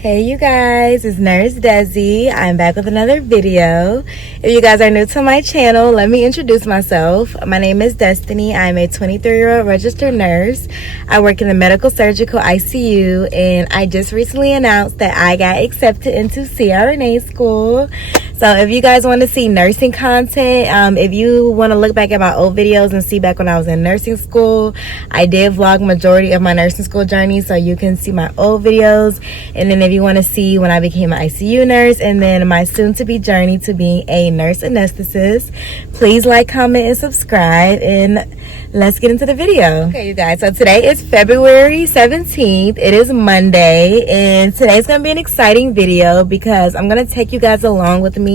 Hey you guys, it's Nurse Desi. I'm back with another video. If you guys are new to my channel, let me introduce myself. My name is Destiny. I'm a 23-year-old registered nurse. I work in the medical surgical ICU, and I just recently announced that I got accepted into CRNA school. So if you guys want to see nursing content, if you want to look back at my old videos and see back when I was in nursing school, I did vlog majority of my nursing school journey, so you can see my old videos. And then if you want to see when I became an ICU nurse and then my soon-to-be journey to being a nurse anesthetist, please like, comment, and subscribe, and let's get into the video. Okay, you guys, so today is February 17th. It is Monday, and today's going to be an exciting video because I'm going to take you guys along with me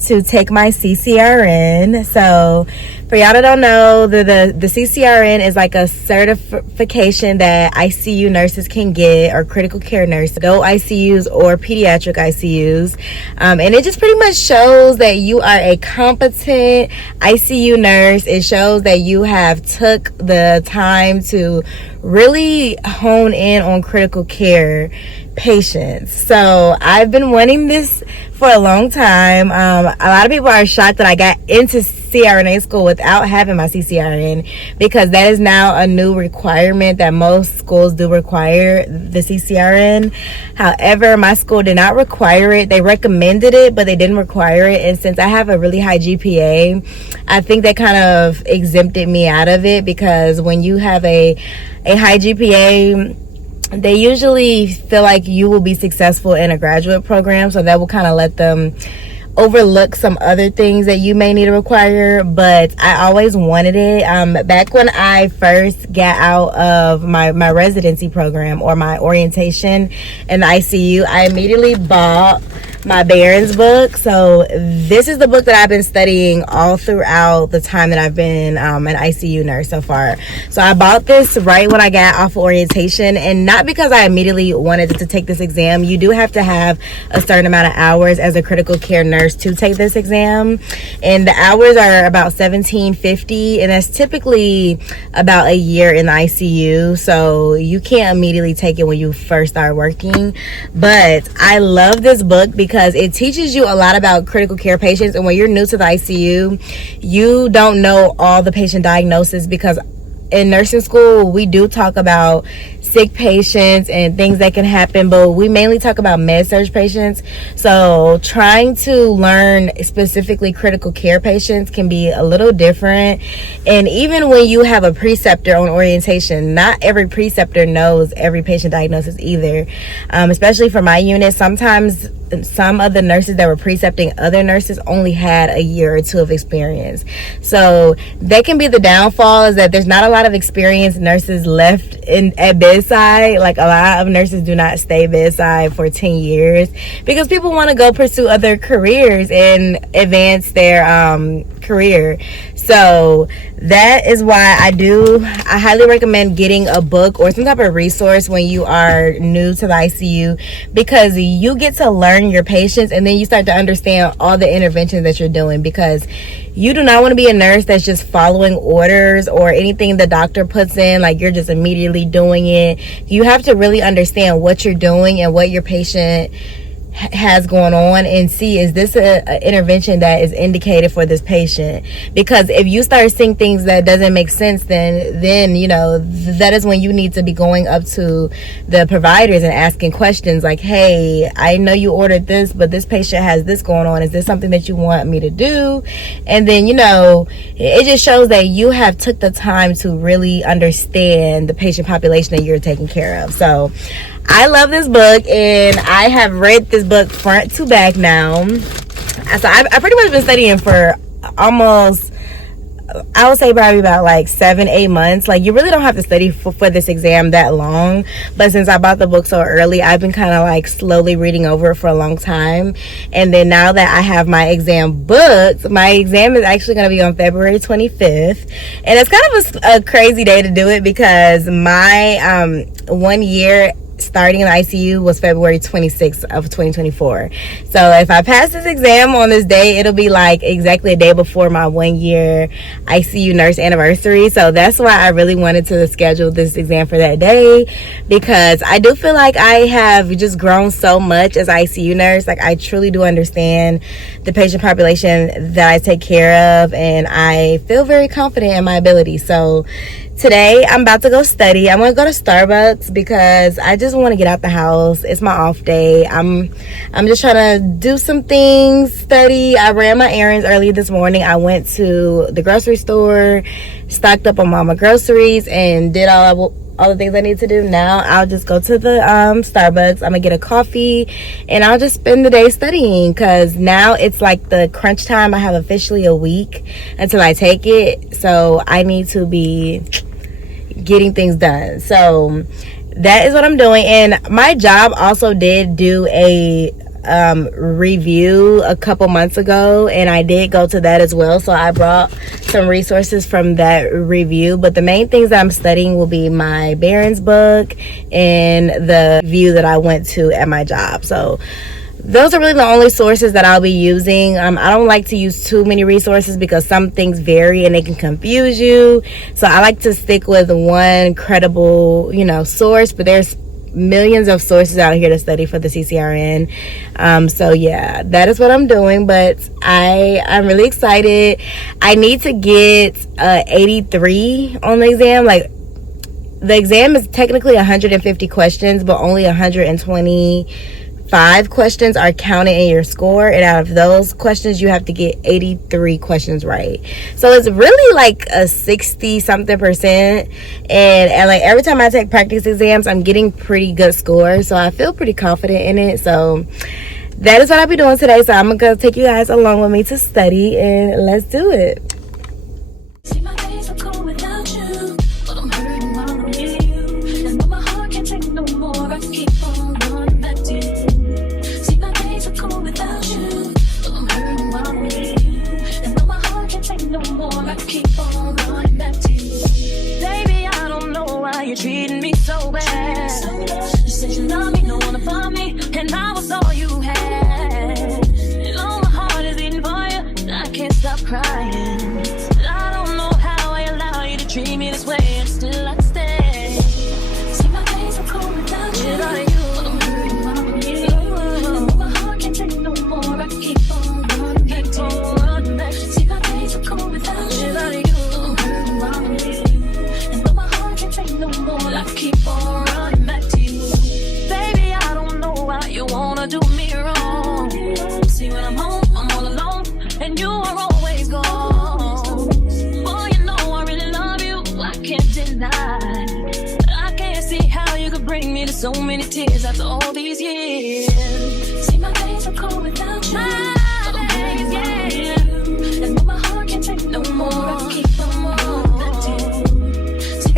to take my CCRN. So for y'all that don't know, the CCRN is like a certification that ICU nurses can get, or critical care nurses, adult ICUs or pediatric ICUs, and it just pretty much shows that you are a competent ICU nurse. It shows that you have took the time to really hone in on critical care patients. So I've been wanting this for a long time. A lot of people are shocked that I got into CRNA school without having my CCRN, because that is now a new requirement that most schools do require, the CCRN. However, my school did not require it. They recommended it, but they didn't require it. And since I have a really high GPA, I think that kind of exempted me out of it, because when you have a high GPA, they usually feel like you will be successful in a graduate program, so that will kind of let them overlook some other things that you may need to require. But I always wanted it. Back when I first got out of my residency program, or my orientation in the ICU, I immediately bought my Barron's book. So this is the book that I've been studying all throughout the time that I've been an ICU nurse so far. So I bought this right when I got off of orientation, and not because I immediately wanted to take this exam. You do have to have a certain amount of hours as a critical care nurse to take this exam, and the hours are about 1750, and that's typically about a year in the ICU, so you can't immediately take it when you first start working. But I love this book because it teaches you a lot about critical care patients. And when you're new to the ICU, you don't know all the patient diagnoses, because in nursing school we do talk about sick patients and things that can happen, but we mainly talk about med-surg patients. So trying to learn specifically critical care patients can be a little different. And even when you have a preceptor on orientation, not every preceptor knows every patient diagnosis either. Especially for my unit, sometimes some of the nurses that were precepting other nurses only had a year or two of experience. So that can be the downfall, is that there's not a lot of experienced nurses left at bedside. Like, a lot of nurses do not stay bedside for 10 years because people want to go pursue other careers and advance their career. So that is why I highly recommend getting a book or some type of resource when you are new to the ICU, because you get to learn your patients, and then you start to understand all the interventions that you're doing, because you do not want to be a nurse that's just following orders or anything the doctor puts in, like you're just immediately doing it. You have to really understand what you're doing and what your patient has going on, and see, is this a intervention that is indicated for this patient? Because if you start seeing things that doesn't make sense, then you know, that is when you need to be going up to the providers and asking questions like, hey, I know you ordered this, but this patient has this going on. Is this something that you want me to do? And then, you know, it just shows that you have took the time to really understand the patient population that you're taking care of. So I love this book, and I have read this book front to back now. So I pretty much been studying for almost, I would say probably about like 7-8 months. Like, you really don't have to study for this exam that long, but since I bought the book so early, I've been kind of like slowly reading over it for a long time. And then now that I have my exam booked, my exam is actually going to be on February 25th, and it's kind of a crazy day to do it, because my 1 year starting in the ICU was February 26th of 2024. So if I pass this exam on this day, it'll be like exactly a day before my 1-year ICU nurse anniversary. So that's why I really wanted to schedule this exam for that day, because I do feel like I have just grown so much as ICU nurse. Like, I truly do understand the patient population that I take care of, and I feel very confident in my ability. So today I'm about to go study. I'm gonna go to Starbucks because I just want to get out the house. It's my off day. I'm just trying to do some things, study. I ran my errands early this morning. I went to the grocery store, stocked up on all my groceries, and did all the things I need to do. Now I'll just go to the Starbucks. I'm gonna get a coffee, and I'll just spend the day studying, because now it's like the crunch time. I have officially a week until I take it, so I need to be getting things done. So that is what I'm doing. And my job also did do a review a couple months ago, and I did go to that as well. So I brought some resources from that review, but the main things that I'm studying will be my Barron's book and the review that I went to at my job. So those are really the only sources that I'll be using. I don't like to use too many resources because some things vary and they can confuse you. So I like to stick with one credible, source, but there's millions of sources out here to study for the CCRN. So yeah, that is what I'm doing, but I'm really excited. I need to get 83 on the exam. Like, the exam is technically 150 questions, but only 125 questions are counted in your score, and out of those questions you have to get 83 questions right. So it's really like a 60 something percent, and like every time I take practice exams I'm getting pretty good scores, so I feel pretty confident in it. So that is what I'll be doing today. So I'm gonna take you guys along with me to study, and let's do it. See, my days are cold without you, but I'm hurting while I'm near you. And though my heart can't take no more, I keep on running back to you. See, my days are cold without you, but I'm hurting while I'm near you. And though my heart can't take no more, I keep on running back to you. Baby, I don't know why you're treating me so bad. You said you love me, don't wanna find me, and I was all you had. And all my heart is beating for you, I can't stop crying. Treat me this way and still I stay. See, my days are cold without you, but I'm hurting while I'm near you. And my heart can't take no more, I keep on running back to you. See, my days are cold without you, but I'm hurting while I'm near you. And my heart can't take no more, I keep on running back to you. Baby, I don't know why you wanna do me wrong. See, when I'm home, I'm all alone, and you are always gone. I can't see how you could bring me to so many tears after all these years. See, my days are cold without you. My days, yeah. And my heart can't take no more. I keep on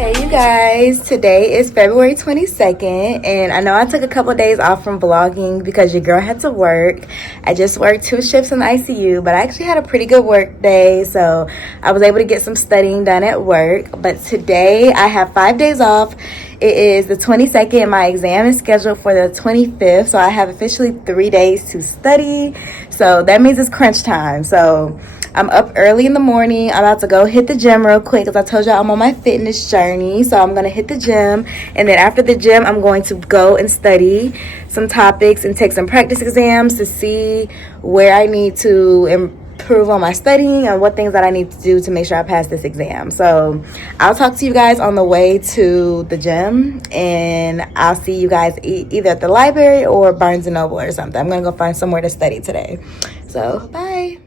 Hey you guys, today is February 22nd, and I know I took a couple of days off from vlogging because your girl had to work. I just worked 2 shifts in the ICU, but I actually had a pretty good work day, so I was able to get some studying done at work. But today I have 5 days off. It is the 22nd, and my exam is scheduled for the 25th, so I have officially 3 days to study. So that means it's crunch time. So I'm up early in the morning. I'm about to go hit the gym real quick because I told y'all I'm on my fitness journey. So I'm going to hit the gym, and then after the gym I'm going to go and study some topics and take some practice exams to see where I need to improve on my studying and what things that I need to do to make sure I pass this exam. So I'll talk to you guys on the way to the gym, and I'll see you guys either at the library or Barnes & Noble or something. I'm going to go find somewhere to study today. So bye.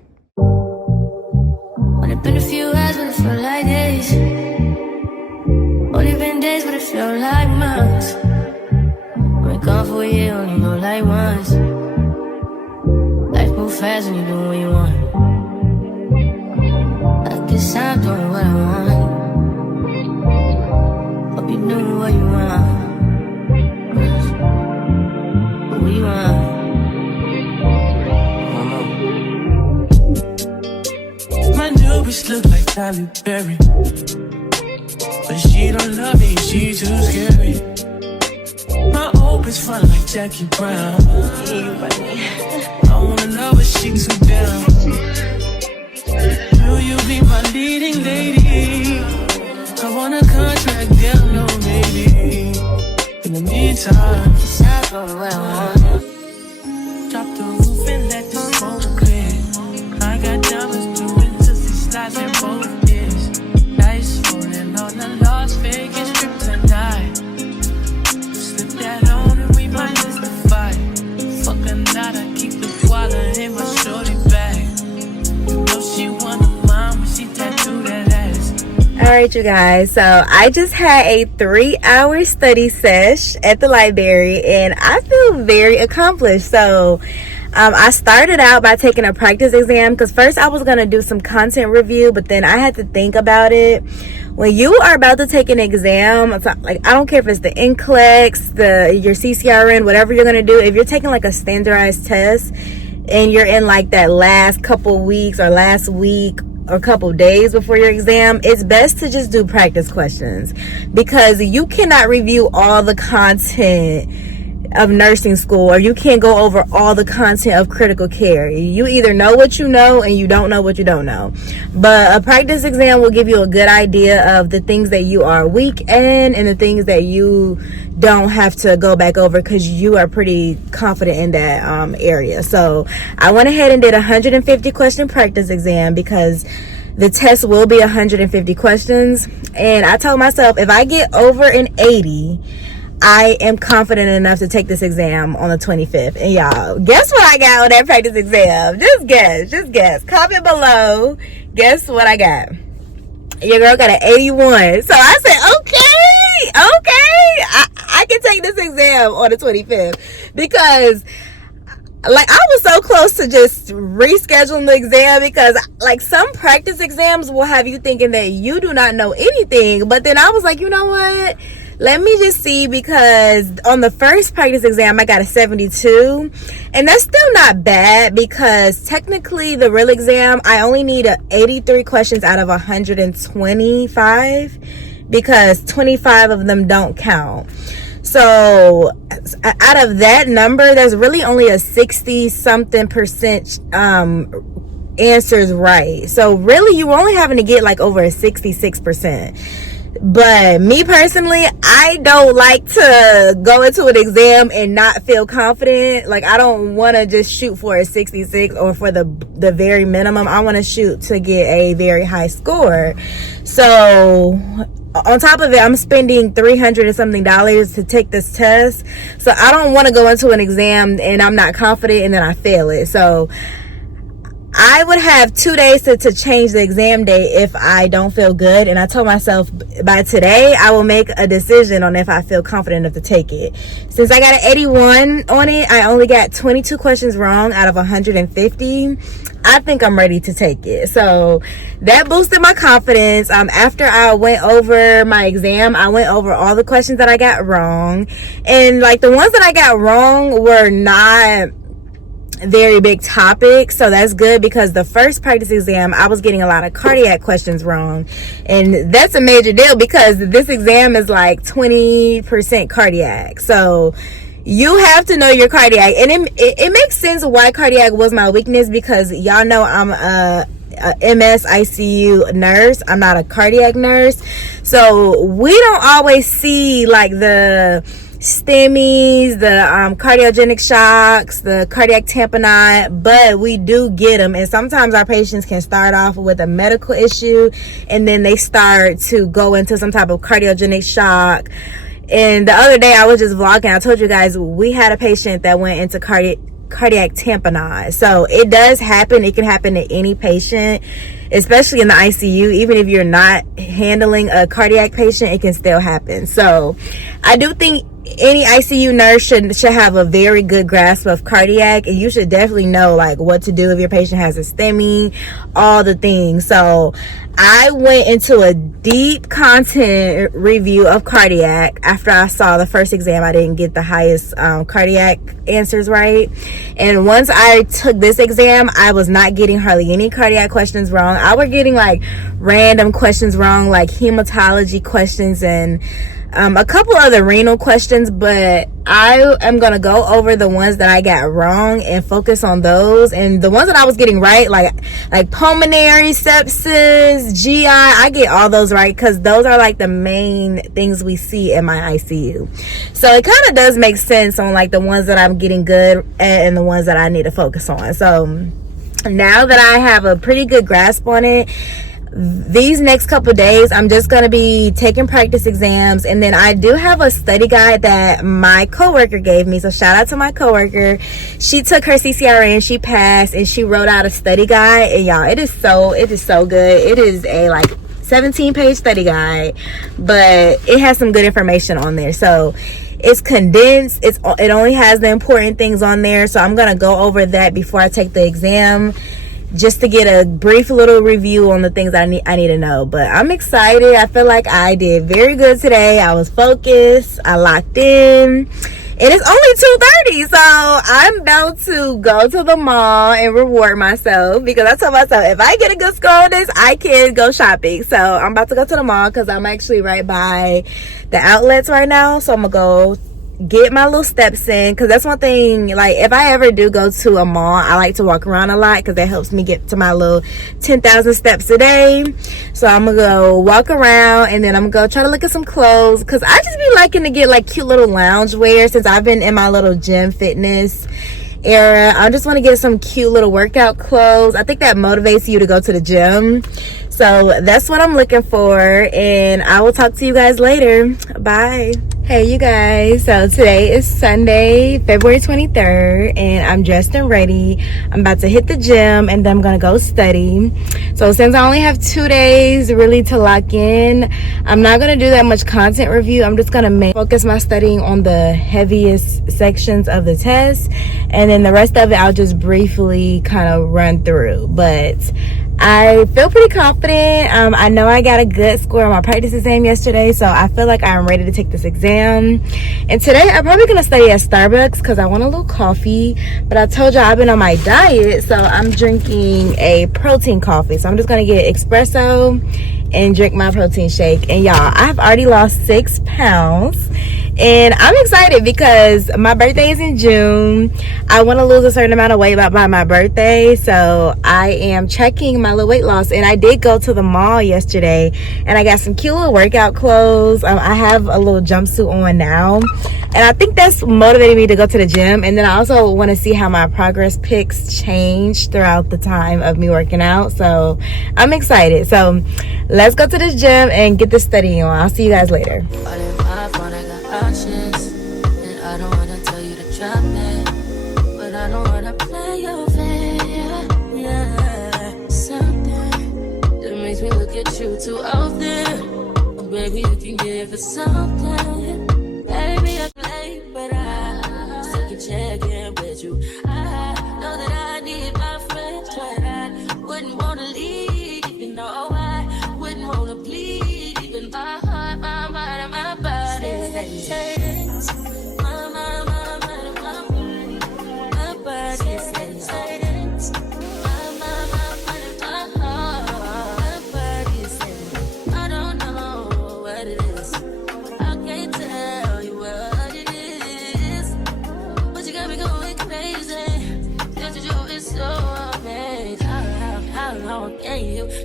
Only been a few hours, but it felt like days. Only been days, but it felt like months. Been gone for a year, only know like once. Life moves fast when you do what you want. I guess I'm doing what I want. Hope you know what you want. What you want. My new bitch look like Tyler Perry, but she don't love me, she too scary. My old It's fun like Jackie Brown. I wanna love her, she too down. Will you be my leading lady? I want a contract, girl, no maybe. In the meantime, drop the roof and let the smoke clear. I got diamonds doing Tootsie slides in both ears. Dice rolling on the Las Vegas strip tonight. Slip that on and we might miss the fight. Fuck a night, I keep the wallet in my shorty bag. You know she wanna mine when she tattoo that ass. Alright, you guys, so I just had a 3-hour study sesh at the library and I feel very accomplished. So I started out by taking a practice exam because first I was going to do some content review, but then I had to think about it. When you are about to take an exam, like I don't care if it's the NCLEX, your CCRN, whatever you're going to do, if you're taking like a standardized test and you're in like that last couple weeks or last week or couple days before your exam, it's best to just do practice questions because you cannot review all the content of nursing school, or you can't go over all the content of critical care. You either know what you know and you don't know what you don't know. But a practice exam will give you a good idea of the things that you are weak in and the things that you don't have to go back over because you are pretty confident in that area. So I went ahead and did a 150 question practice exam because the test will be 150 questions. And I told myself if I get over an 80, I am confident enough to take this exam on the 25th. And y'all, guess what I got on that practice exam? Just guess. Comment below. Guess what I got? Your girl got an 81. So I said, okay, I can take this exam on the 25th because like I was so close to just rescheduling the exam because like some practice exams will have you thinking that you do not know anything. But then I was like, you know what? Let me just see, because on the first practice exam, I got a 72. And that's still not bad because technically the real exam, I only need 83 questions out of 125 because 25 of them don't count. So out of that number, there's really only a 60-something% answers right. So really, you were only having to get like over a 66%. But me personally, I don't like to go into an exam and not feel confident. Like I don't want to just shoot for a 66 or for the very minimum. I want to shoot to get a very high score. So on top of it, I'm spending $300 and something to take this test. So I don't want to go into an exam and I'm not confident and then I fail it. So I would have 2 days to change the exam date if I don't feel good. And I told myself by today, I will make a decision on if I feel confident enough to take it. Since I got an 81 on it, I only got 22 questions wrong out of 150. I think I'm ready to take it. So that boosted my confidence. After I went over my exam, I went over all the questions that I got wrong. And like the ones that I got wrong were not very big topic, so that's good because the first practice exam I was getting a lot of cardiac questions wrong, and that's a major deal because this exam is like 20% cardiac. So you have to know your cardiac, and it makes sense why cardiac was my weakness because y'all know I'm a MS ICU nurse. I'm not a cardiac nurse, so we don't always see like the STEMIs, the cardiogenic shocks, the cardiac tamponade, but we do get them. And sometimes our patients can start off with a medical issue and then they start to go into some type of cardiogenic shock. And the other day I was just vlogging, I told you guys we had a patient that went into cardiac tamponade. So it does happen. It can happen to any patient, especially in the ICU. Even if you're not handling a cardiac patient, it can still happen. So I do think any ICU nurse should have a very good grasp of cardiac, and you should definitely know like what to do if your patient has a STEMI, all the things. So I went into a deep content review of cardiac after I saw the first exam I didn't get the highest cardiac answers right. And once I took this exam, I was not getting hardly any cardiac questions wrong. I was getting like random questions wrong, like hematology questions and a couple other renal questions, but I am gonna go over the ones that I got wrong and focus on those. And the ones that I was getting right, like pulmonary, sepsis, GI, I get all those right because those are like the main things we see in my ICU. So it kind of does make sense on like the ones that I'm getting good at and the ones that I need to focus on. So now that I have a pretty good grasp on it, these next couple days I'm just going to be taking practice exams, and then I do have a study guide that my coworker gave me. So shout out to my coworker. She took her CCRN, she passed, and she wrote out a study guide, and y'all, it is so good. It is a like 17-page study guide, but it has some good information on there. So it's condensed. It only has the important things on there. So I'm going to go over that before I take the exam, just to get a brief little review on the things I need to know. But I'm excited. I feel like I did very good today. I was focused. I locked in. And it's only 2:30, so I'm about to go to the mall and reward myself, because I told myself if I get a good score on this, I can go shopping. So I'm about to go to the mall because I'm actually right by the outlets right now. So I'm gonna go get my little steps in, because that's one thing, like if I ever do go to a mall, I like to walk around a lot because that helps me get to my little 10,000 steps a day. So I'm gonna go walk around, and then I'm gonna go try to look at some clothes, because I just be liking to get like cute little lounge wear since I've been in my little gym fitness era. I just want to get some cute little workout clothes. I think that motivates you to go to the gym. So that's what I'm looking for, and I will talk to you guys later. Bye. Hey you guys, so today is Sunday, February 23rd, and I'm dressed and ready. I'm about to hit the gym, and then I'm gonna go study. So since I only have 2 days really to lock in, I'm not gonna do that much content review. I'm just gonna focus my studying on the heaviest sections of the test, and then the rest of it I'll just briefly kind of run through. But I feel pretty confident. I know I got a good score on my practice exam yesterday, so I feel like I'm ready to take this exam. And today I'm probably gonna study at Starbucks because I want a little coffee, but I told y'all I've been on my diet, so I'm drinking a protein coffee. So I'm just gonna get espresso and drink my protein shake. And y'all, I've already lost 6 pounds, and I'm excited because my birthday is in June. I want to lose a certain amount of weight by my birthday, so I am checking my little weight loss. And I did go to the mall yesterday, and I got some cute little workout clothes. I have a little jumpsuit on now, and I think that's motivating me to go to the gym. And then I also want to see how my progress pics change throughout the time of me working out, so I'm excited. So let's go to this gym and get this studying on. I'll see you guys later. Options, and I don't wanna tell you to drop it, but I don't wanna play your fair. Yeah, something that makes me look at you too often. Oh, baby, you can give it something. Baby, I play, but I still can check in with you. I know that I need my friends, but I wouldn't wanna leave. You know, I wouldn't wanna bleed. Even my heart, my mind, and my body.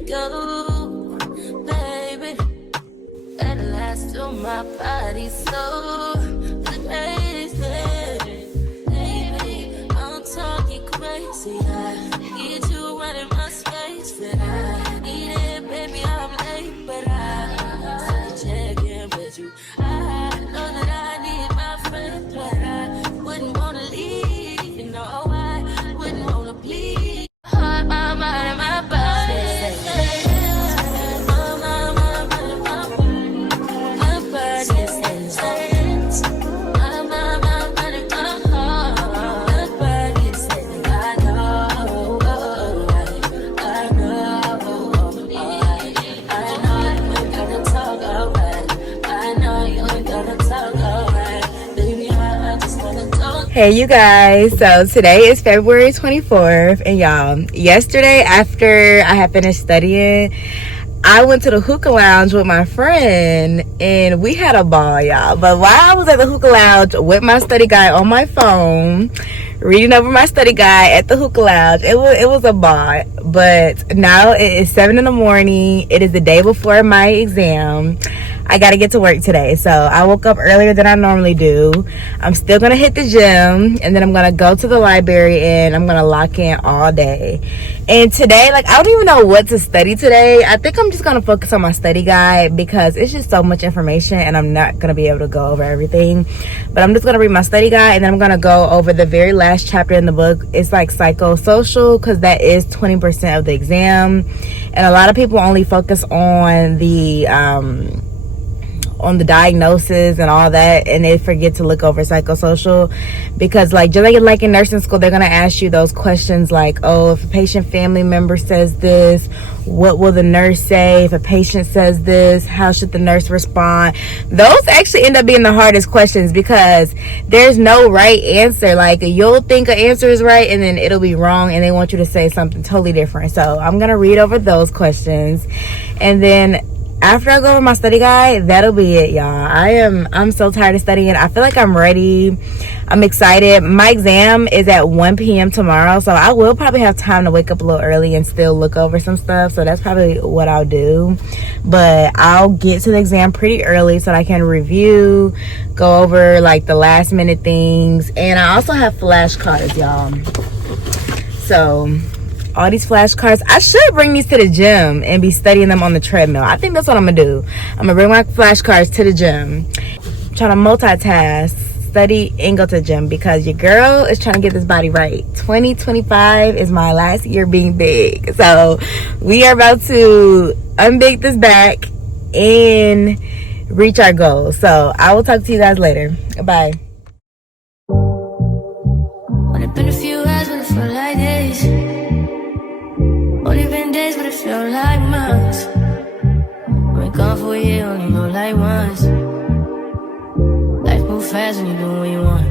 Go, baby, at last to my body so crazy. Baby, I'm talking crazy. I need you right in my space, but I need it, baby. I'm late, but I still check in with you. I know that I need my friend, but I wouldn't wanna leave. You know, I wouldn't wanna bleed. Heart, my mind, and my body. Hey you guys, so today is February 24th, and y'all, yesterday after I had finished studying, I went to the hookah lounge with my friend and we had a ball, y'all. But while I was at the hookah lounge with my study guide on my phone, reading over my study guide at the hookah lounge, it was a ball. But now it is 7 in the morning. It is the day before my exam. I gotta get to work today, so I woke up earlier than I normally do. I'm still gonna hit the gym, and then I'm gonna go to the library and I'm gonna lock in all day. And today, like, I don't even know what to study today. I think I'm just gonna focus on my study guide because it's just so much information and I'm not gonna be able to go over everything. But I'm just gonna read my study guide and then I'm gonna go over the very last chapter in the book. It's like psychosocial because that is 20% of the exam. And a lot of people only focus on the diagnosis and all that, and they forget to look over psychosocial because like just like in nursing school, they're going to ask you those questions like, oh, if a patient family member says this, what will the nurse say? If a patient says this, how should the nurse respond? Those actually end up being the hardest questions because there's no right answer. Like, you'll think an answer is right and then it'll be wrong and they want you to say something totally different. So I'm going to read over those questions, and then after I go over my study guide, that'll be it, y'all. I'm so tired of studying. I feel like I'm ready. I'm excited. My exam is at 1 p.m. tomorrow, so I will probably have time to wake up a little early and still look over some stuff. So that's probably what I'll do. But I'll get to the exam pretty early so that I can review, go over like the last minute things. And I also have flashcards, y'all. So all these flashcards, I should bring these to the gym and be studying them on the treadmill. I think that's what I'm gonna do. I'm gonna bring my flashcards to the gym. I'm trying to multitask, study and go to the gym because your girl is trying to get this body right. 2025 is my last year being big, so we are about to unbig this back and reach our goals. So I will talk to you guys later. Bye. Only been a few hours, but it felt like days. Only been days, but it felt like months. Been gone for a year, only know like once. Life moves fast when you do what you want.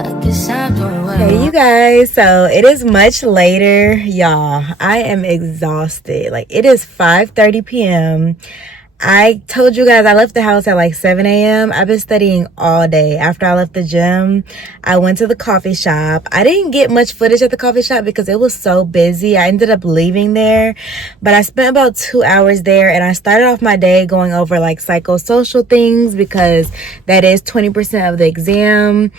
I guess I'm doing what I Hey want. you guys, so it is much later, y'all. I am exhausted. Like, it is 5:30 p.m. I told you guys I left the house at like 7 a.m. I've been studying all day. After I left the gym, I went to the coffee shop. I didn't get much footage at the coffee shop because it was so busy. I ended up leaving there, but I spent about 2 hours there, and I started off my day going over like psychosocial things because that is 20% of the exam.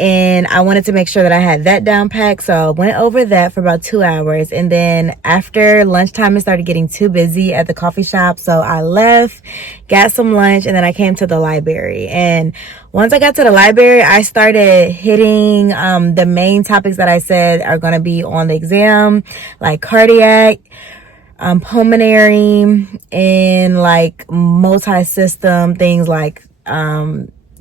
And I wanted to make sure that I had that down packed. So I went over that for about 2 hours. And then after lunchtime, it started getting too busy at the coffee shop. So I left, got some lunch, and then I came to the library. And once I got to the library, I started hitting the main topics that I said are going to be on the exam, like cardiac, pulmonary, and like multi-system things like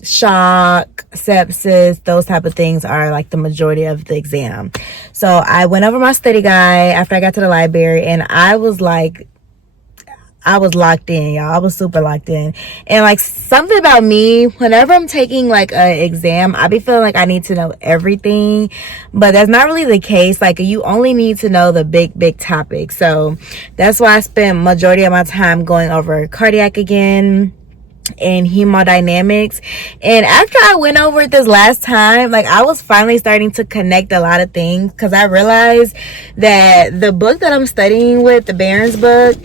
shock, sepsis, those type of things are like the majority of the exam. So I went over my study guide after I got to the library, and I was locked in, y'all. I was super locked in. And like, something about me, whenever I'm taking like an exam, I be feeling like I need to know everything, but that's not really the case. Like, you only need to know the big topics. So that's why I spent majority of my time going over cardiac again and hemodynamics. And after I went over it this last time, like, I was finally starting to connect a lot of things because I realized that the book that I'm studying with, the Barron's book,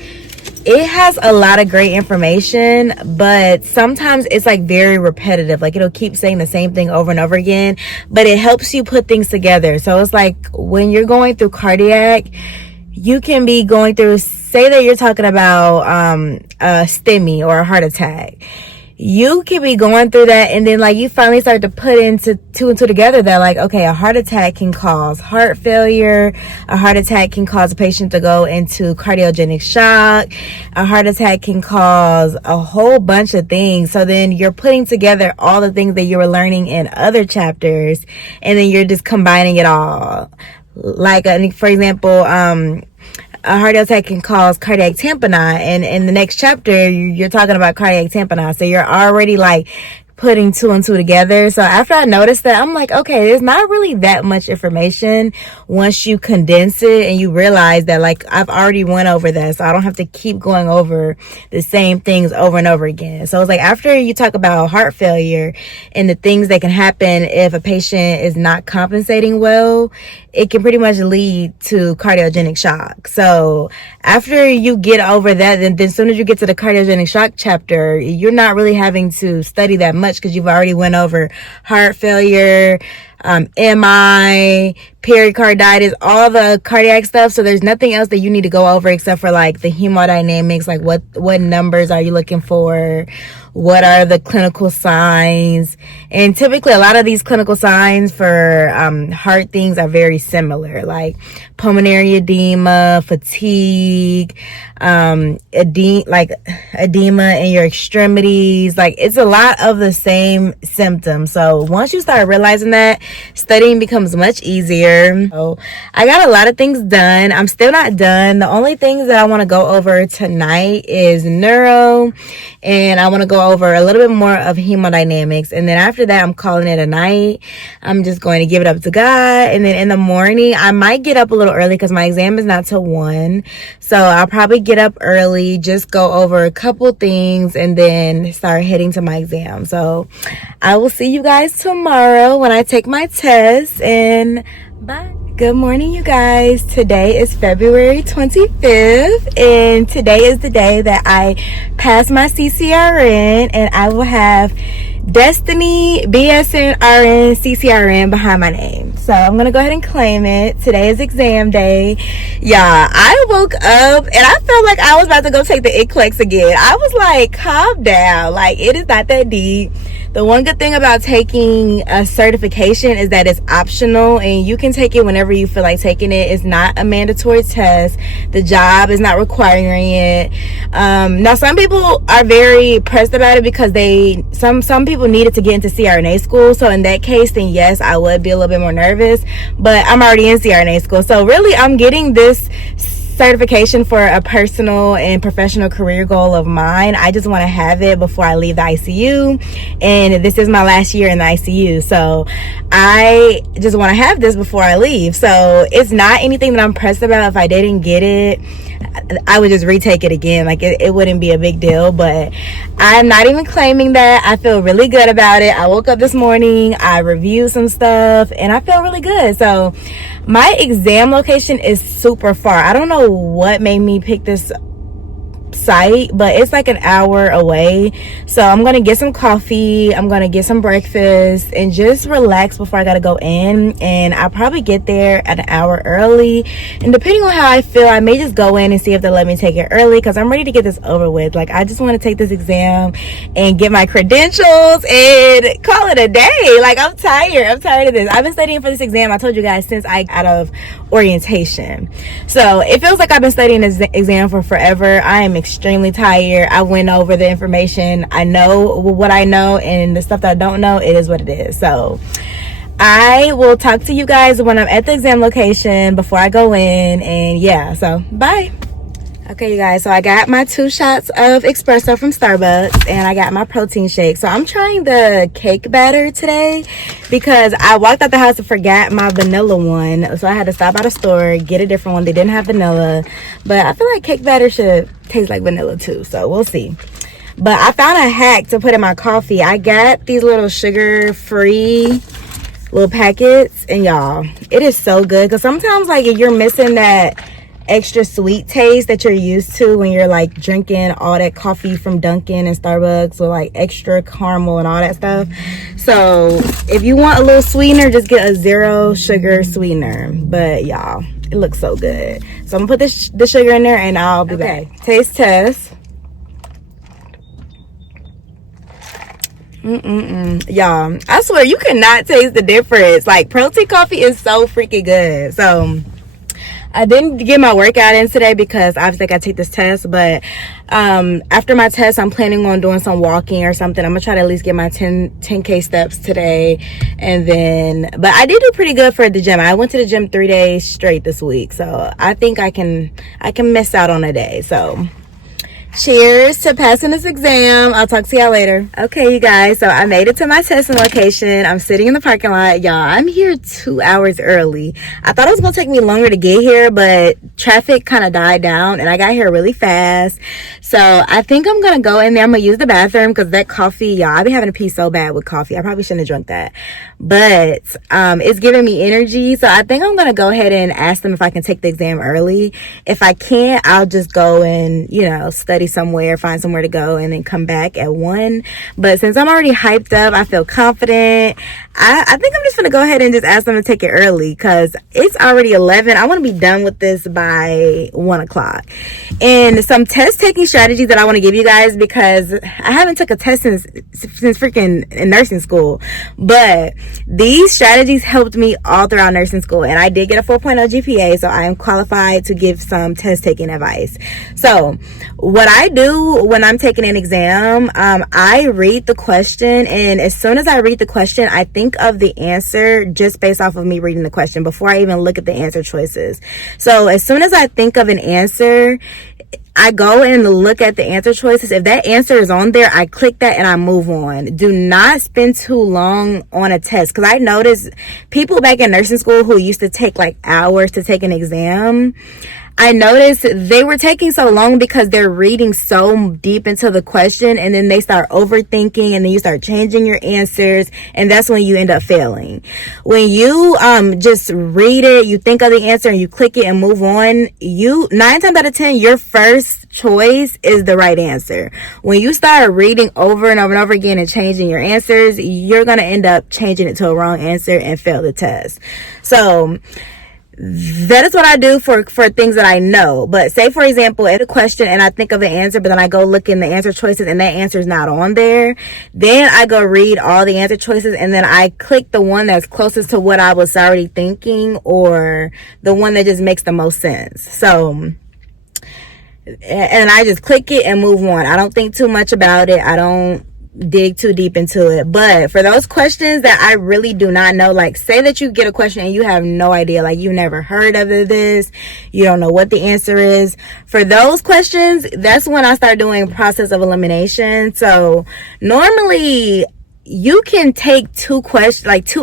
it has a lot of great information, but sometimes it's like very repetitive. Like, it'll keep saying the same thing over and over again, but it helps you put things together. So it's like when you're going through cardiac, you can be going through, say that you're talking about a STEMI or a heart attack. You can be going through that, and then like you finally start to put into two and two together that like, okay, a heart attack can cause heart failure, a heart attack can cause a patient to go into cardiogenic shock, a heart attack can cause a whole bunch of things. So then you're putting together all the things that you were learning in other chapters, and then you're just combining it all. Like, for example, a heart attack can cause cardiac tamponade, and in the next chapter you're talking about cardiac tamponade. So you're already like putting two and two together. So after I noticed that, I'm like, okay, there's not really that much information once you condense it and you realize that, like, I've already went over that, so I don't have to keep going over the same things over and over again. So it's like, after you talk about heart failure and the things that can happen if a patient is not compensating well, it can pretty much lead to cardiogenic shock. So after you get over that, then as soon as you get to the cardiogenic shock chapter, you're not really having to study that much because you've already went over heart failure, MI, pericarditis, all the cardiac stuff. So there's nothing else that you need to go over except for like the hemodynamics, like what numbers are you looking for? What are the clinical signs? And typically a lot of these clinical signs for heart things are very similar, like pulmonary edema, fatigue, edema in your extremities. Like, it's a lot of the same symptoms. So once you start realizing that, studying becomes much easier. So I got a lot of things done. I'm still not done. The only things that I want to go over tonight is neuro, and I want to go over a little bit more of hemodynamics, and then after that I'm calling it a night. I'm just going to give it up to God, and then in the morning I might get up a little early because my exam is not till 1, so I'll probably get up early, just go over a couple things, and then start heading to my exam. So I will see you guys tomorrow when I take my test, and bye. Good morning, you guys. Today is February 25th, and today is the day that I pass my CCRN, and I will have Destiny BSN RN CCRN behind my name. So I'm gonna go ahead and claim it. Today is exam day. Y'all, I woke up and I felt like I was about to go take the NCLEX again. I was like, calm down. Like, it is not that deep. The one good thing about taking a certification is that it's optional and you can take it whenever you feel like taking it. It's not a mandatory test. The job is not requiring it. Now, some people are very pressed about it because some people needed to get into CRNA school. So in that case, then yes, I would be a little bit more nervous, but I'm already in CRNA school. So really, I'm getting this certification for a personal and professional career goal of mine. I just want to have it before I leave the ICU, and this is my last year in the ICU, so I just want to have this before I leave. So it's not anything that I'm pressed about. If I didn't get it, I would just retake it again. Like, it wouldn't be a big deal, but I'm not even claiming that. I feel really good about it. I woke up this morning, I reviewed some stuff, and I feel really good. So my exam location is super far. I don't know what made me pick this site, but it's like an hour away. So I'm gonna get some coffee, I'm gonna get some breakfast, and just relax before I gotta go in. And I'll probably get there at an hour early, and depending on how I feel, I may just go in and see if they'll let me take it early, because I'm ready to get this over with. Like, I just want to take this exam and get my credentials and call it a day. Like, I'm tired of this. I've been studying for this exam, I told you guys, since I got out of orientation. So it feels like I've been studying this exam for forever. I am extremely tired. I went over the information. I know what I know, and the stuff that I don't know, it is what it is. So I will talk to you guys when I'm at the exam location before I go in, and yeah, so bye. Okay, you guys, so I got my 2 shots of espresso from Starbucks, and I got my protein shake. So I'm trying the cake batter today because I walked out the house and forgot my vanilla one. So I had to stop at a store, get a different one. They didn't have vanilla, but I feel like cake batter should taste like vanilla too, so we'll see. But I found a hack to put in my coffee. I got these little sugar-free little packets, and y'all, it is so good, because sometimes, like, if you're missing that extra sweet taste that you're used to when you're like drinking all that coffee from Dunkin' and Starbucks with like extra caramel and all that stuff. So if you want a little sweetener, just get a 0 sugar sweetener. But y'all, it looks so good. So I'm gonna put the sugar in there, and I'll be back. Taste test. Y'all, I swear you cannot taste the difference. Like, protein coffee is so freaking good. So I didn't get my workout in today because obviously I gotta take this test, but after my test, I'm planning on doing some walking or something. I'm gonna try to at least get my 10K steps today, and then, but I did do pretty good for the gym. I went to the gym 3 days straight this week, so I think I can miss out on a day. So Cheers to passing this exam. I'll talk to y'all later. Okay, you guys, so I made it to my testing location. I'm sitting in the parking lot. Y'all, I'm here 2 hours early. I thought it was gonna take me longer to get here, but traffic kind of died down and I got here really fast. So I think I'm gonna go in there. I'm gonna use the bathroom because that coffee, y'all, I've been having to pee so bad with coffee. I probably shouldn't have drunk that, but it's giving me energy. So I think I'm gonna go ahead and ask them if I can take the exam early. If I can't, I'll just go and, you know, study somewhere, find somewhere to go, and then come back at 1. But since I'm already hyped up, I feel confident. I think I'm just gonna go ahead and just ask them to take it early because it's already 11. I want to be done with this by 1 o'clock. And some test taking strategies that I want to give you guys, because I haven't took a test since freaking in nursing school, but these strategies helped me all throughout nursing school, and I did get a 4.0 GPA, so I am qualified to give some test taking advice. So what I do when I'm taking an exam, I read the question, and as soon as I read the question, I think of the answer just based off of me reading the question before I even look at the answer choices. So as soon as I think of an answer, I go and look at the answer choices. If that answer is on there, I click that and I move on. Do not spend too long on a test, because I noticed people back in nursing school who used to take like hours to take an exam, I noticed they were taking so long because they're reading so deep into the question, and then they start overthinking, and then you start changing your answers, and that's when you end up failing. When you just read it, you think of the answer and you click it and move on, 9 times out of 10 your first choice is the right answer. When you start reading over and over and over again and changing your answers, you're going to end up changing it to a wrong answer and fail the test. So that is what I do for things that I know. But say, for example, if a question and I think of an answer, but then I go look in the answer choices and that answer is not on there, then I go read all the answer choices and then I click the one that's closest to what I was already thinking, or the one that just makes the most sense. So, and I just click it and move on. I don't think too much about it. I don't dig too deep into it. But for those questions that I really do not know, like say that you get a question and you have no idea, like you never heard of this, you don't know what the answer is, for those questions, that's when I start doing process of elimination. So normally you can take two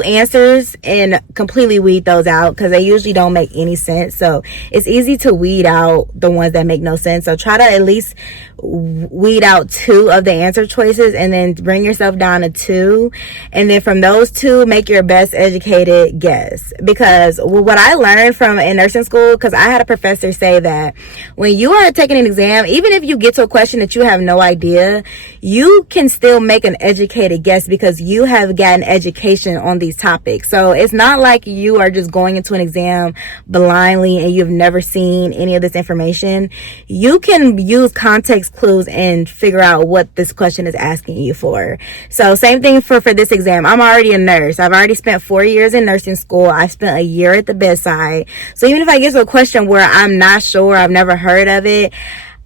answers and completely weed those out, because they usually don't make any sense. So it's easy to weed out the ones that make no sense. So try to at least weed out 2 of the answer choices and then bring yourself down to 2, and then from those 2 make your best educated guess. Because what I learned from in nursing school, because I had a professor say that when you are taking an exam, even if you get to a question that you have no idea, you can still make an educated guess because you have gotten education on these topics. So it's not like you are just going into an exam blindly and you've never seen any of this information. You can use context clues and figure out what this question is asking you for. So same thing for this exam. I'm already a nurse. I've already spent 4 years in nursing school. I spent a year at the bedside. So even if I get to a question where I'm not sure, I've never heard of it,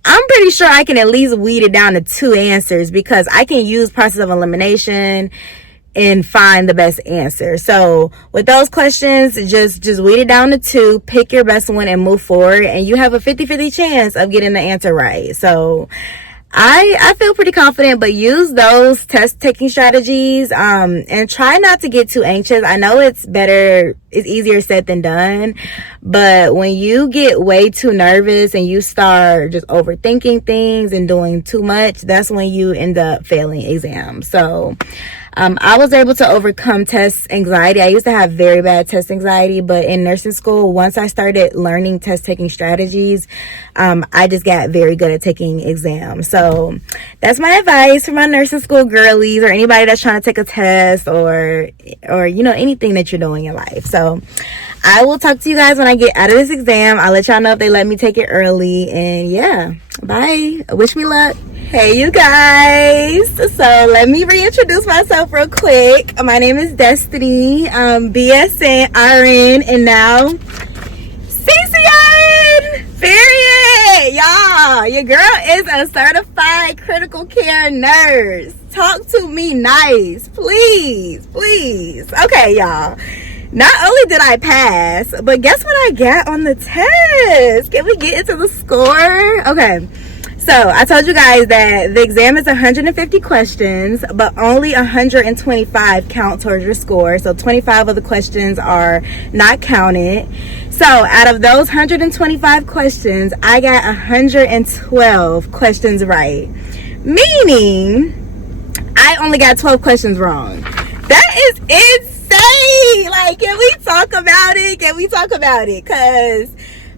I'm pretty sure I can at least weed it down to 2 answers, because I can use process of elimination and find the best answer. So with those questions, just weed it down to 2, pick your best one and move forward, and you have a 50-50 chance of getting the answer right. So I feel pretty confident, but use those test taking strategies and try not to get too anxious. I know it's easier said than done, but when you get way too nervous and you start just overthinking things and doing too much, that's when you end up failing exams. So I was able to overcome test anxiety. I used to have very bad test anxiety, but in nursing school, once I started learning test taking strategies, I just got very good at taking exams. So that's my advice for my nursing school girlies, or anybody that's trying to take a test, or you know, anything that you're doing in life. So I will talk to you guys when I get out of this exam. I'll let y'all know if they let me take it early. And yeah, bye. Wish me luck. Hey you guys, so let me reintroduce myself real quick. My name is Destiny, BSN RN, and now CCRN, period. Y'all, your girl is a certified critical care nurse. Talk to me nice, please. Okay, y'all. Not only did I pass, but guess what I got on the test? Can we get into the score? Okay. So I told you guys that the exam is 150 questions, but only 125 count towards your score. So 25 of the questions are not counted. So out of those 125 questions, I got 112 questions right, meaning I only got 12 questions wrong. That is insane. Like, can we talk about it? Can we talk about it? Because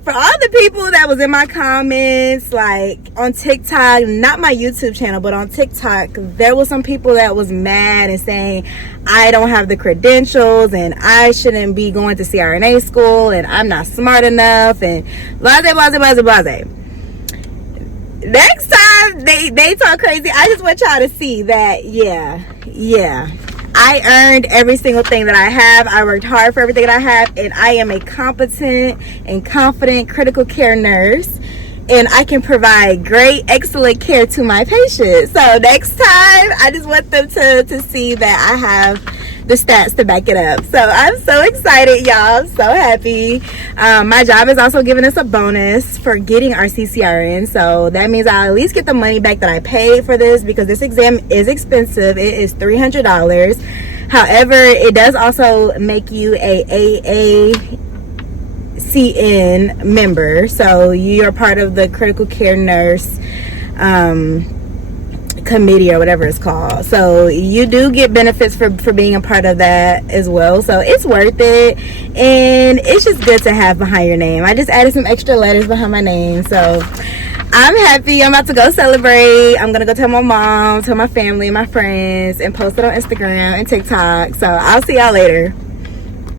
for all the people that was in my comments, like on TikTok, not my YouTube channel, but on TikTok, there was some people that was mad and saying I don't have the credentials and I shouldn't be going to CRNA school and I'm not smart enough and blase, blase, blase, blase. Next time they talk crazy, I just want y'all to see that, yeah. I earned every single thing that I have. I worked hard for everything that I have, and I am a competent and confident critical care nurse, and I can provide great, excellent care to my patients. So next time, I just want them to see that I have the stats to back it up. So I'm so excited, y'all. I'm so happy. My job is also giving us a bonus for getting our CCRN. So that means I'll at least get the money back that I paid for this, because this exam is expensive. It is $300. However, it does also make you a AACN member. So you're part of the critical care nurse committee or whatever it's called. So you do get benefits for being a part of that as well. So it's worth it, and it's just good to have behind your name. I just added some extra letters behind my name, so I'm happy. I'm about to go celebrate. I'm gonna go tell my mom, tell my family, my friends, and post it on Instagram and TikTok. So I'll see y'all later.